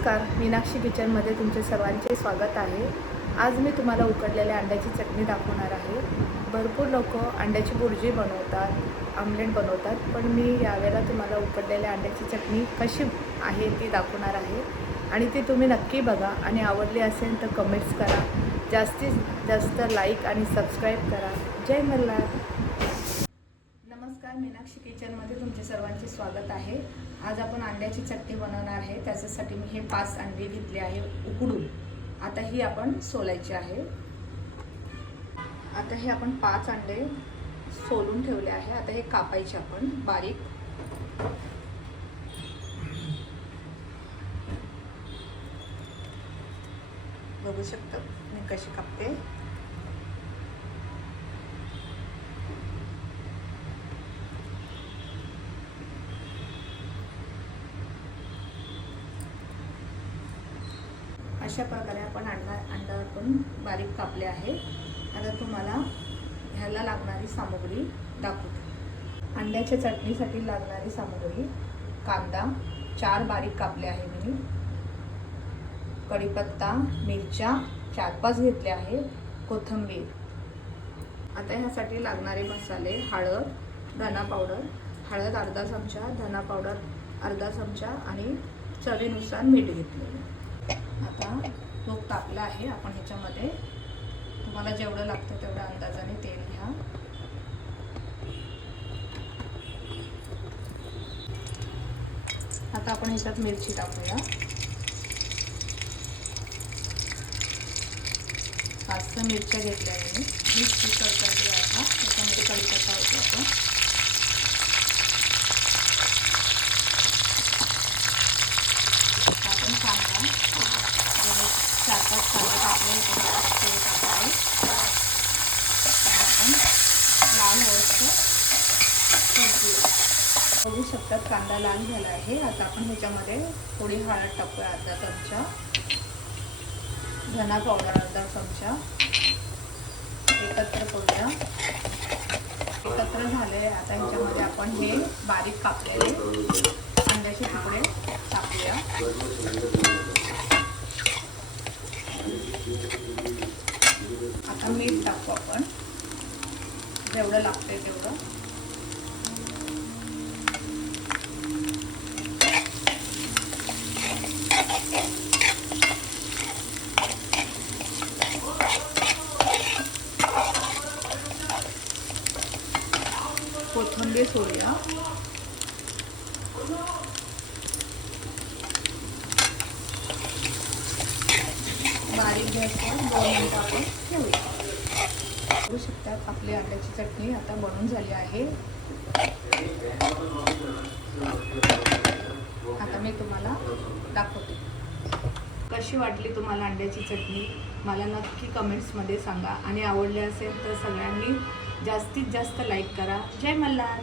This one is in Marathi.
नमस्कार, मीनाक्षी किचनमध्ये तुमचे सर्वांचे स्वागत आहे। आज मी तुम्हाला उकडलेल्या अंड्याची चटणी दाखवणार आहे। भरपूर लोक अंड्याची भुर्जी बनवतात, आमलेट बनवतात, पण मी यावेळेला तुम्हाला उकडलेल्या अंड्याची चटणी कशी आहे ती दाखवणार आहे आणि ती तुम्ही नक्की बघा आणि आवडली असेल तर कमेंट्स करा, जास्तीत जास्त लाईक आणि सबस्क्राईब करा। जय मल्हार। नमस्कार, मीनाक्षी किचनमध्ये तुमचे सर्वांचे स्वागत आहे। आज आपण अंड्याची चटणी बनवणार आहे। त्याच्यासाठी मी हे 5 अंडे घेतले आहे उकडून। आता ही आपण सोलायची आहे। आता हे आपण 5 अंडे सोलून ठेवले आहे। आता हे कापायचे आपण बारीक। बघू शकता मी कशी कापते। अशा प्रकारे आपण अंडा आपण बारीक कापले आहे। आता तुम्हाला ह्याला लागणारी सामग्री दाखवते। अंड्याच्या चटणीसाठी लागणारी सामग्री: कांदा 4 बारीक कापले आहे मी, कढीपत्ता, मिरच्या 4-5 घेतले आहे, कोथिंबीर। आता ह्यासाठी लागणारे मसाले: हळद, धना पावडर, हळद अर्धा चमचा, धना पावडर अर्धा चमचा आणि चवीनुसार मीठ घेतले। आता तूप तापला आहे। आपण ह्याच्यामध्ये तुम्हाला जेवढं लागतं तेवढ्या अंदाजाने तेल घ्या। आता आपण ह्याच्यात मिरची टाकूया। 5 मिरच्या घेतल्या आहे मी। मिक्स करते आता त्याच्यामध्ये कढीपत्ता होतो आपण कांदा 4-5 कांदे टाकले होते, ते टाकले आपण लाल होतं बघू शकतात। कांदा लाल झाला आहे। आता आपण ह्याच्यामध्ये थोडी हळद टाकूया, अर्धा चमचा, धना पावडर अर्धा चमचा, एकत्र करूया। एकत्र झाले। आता ह्याच्यामध्ये आपण हे बारीक कापलेले अंड्याचे तुकडे टाकूया। आता मीठ टाकू आपण जेवढं लागतंय तेवढं। कोथिंबीर सोडूया। बारीक गॅसवर 2 मिनिटं आपण ठेवूया। बघू शकता आपली अंड्याची चटणी आता बनून झाली आहे। आता मी तुम्हाला दाखवते कशी वाटली तुम्हाला अंड्याची चटणी। मला नक्की कमेंट्समध्ये सांगा आणि आवडले असेल तर सगळ्यांनी जास्तीत जास्त लाईक करा। जय मल्हार।